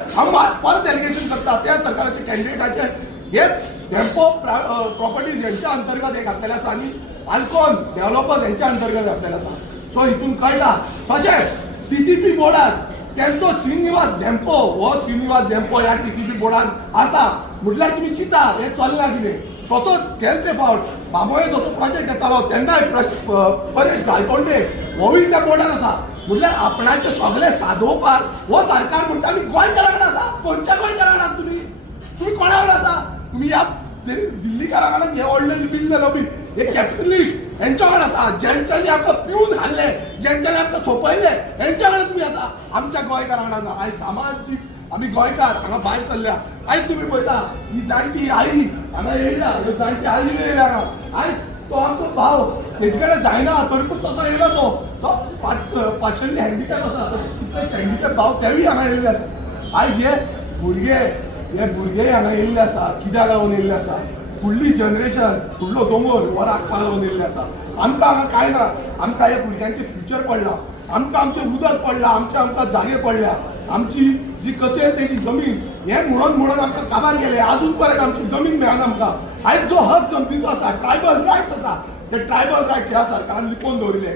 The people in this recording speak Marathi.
हम परत एलिगेशन करता त्या सरकाराचे कॅन्डिडेटाचे हेच टेम्पो प्रॉपर्टीज यांच्या अंतर्गत एक आपल्याला आसा आनी आल्कोन डेव्हलपर्स यांच्या अंतर्गत आपल्याला आसा. सो हितून कळटा तशेंच टीसीपी बोर्डार त्यांचो श्रीनिवास डेम्पो हो श्रीनिवास डेम्पो ह्या टीसीपी बोर्डान आसा म्हटल्यार तुम्ही चिंता हे चलना कितें. तसोच गेले ते फावट बाबोळे जसो प्रोजेक्ट येतालो तेन्नाय परेश गायतोंडे होय त्या बोर्डान आसा. म्हटल्यार आपणाचे सगळे सादोवपाक हो सरकार म्हणटा आमी गोंयकारां कडेन आसा. खंयच्या गोंयकारां आसात तुम्ही कोणा कडेन आसा. तुम्ही ह्या दिल्लीकारां कडेन हे व्हडले बिल्ले बी हे कॅपिटलिस्ट यांच्या कडेन आसा. ज्यांच्यानी आमकां पिवन हाडले ज्यांच्यानी आमकां सोपयले यांच्या कडेन तुम्ही आसा. आमच्या गोंयकारां कडेन ना. आयज सामाजीक आमी गोंयकार हांगा भायर सरल्या. आयज तुम्ही पळयता ही जाणटी आई हांगा येयल्या ह्यो जाणटी आई येयल्या हांगा. आयज तो आमचो भाव तेजे कडेन जायना तरी पूण तसो येयलो तो पार्शली हँडिकॅप आसा. कितलेच हँडिकॅप भाव तेवूय हांगा येयल्ले आसा. आयज हे भुरगे हांगा येयल्ले आसा. कित्याक लागून येयल्ले आसा. फुडली जनरेशन फुडलो दोंगर हो राखपाक लागून येयल्ले आसा. आमकां हांगा कांय ना. आमकां ह्या भुरग्यांचें फ्युचर पडलां. आमकां आमचें उदक पडलां. आमकां जागे पडल्या. आमची जी कचेल तेजी जमीन हे म्हणून आमकां काबार गेले. अजून पर्यंत आमची जमीन मेळना आमकां. आयज जो हक जमनीचो आसा ट्रायबल रायट्स आसा ते ट्रायबल रायट्स ह्या सरकारान लिपोवन दवरले.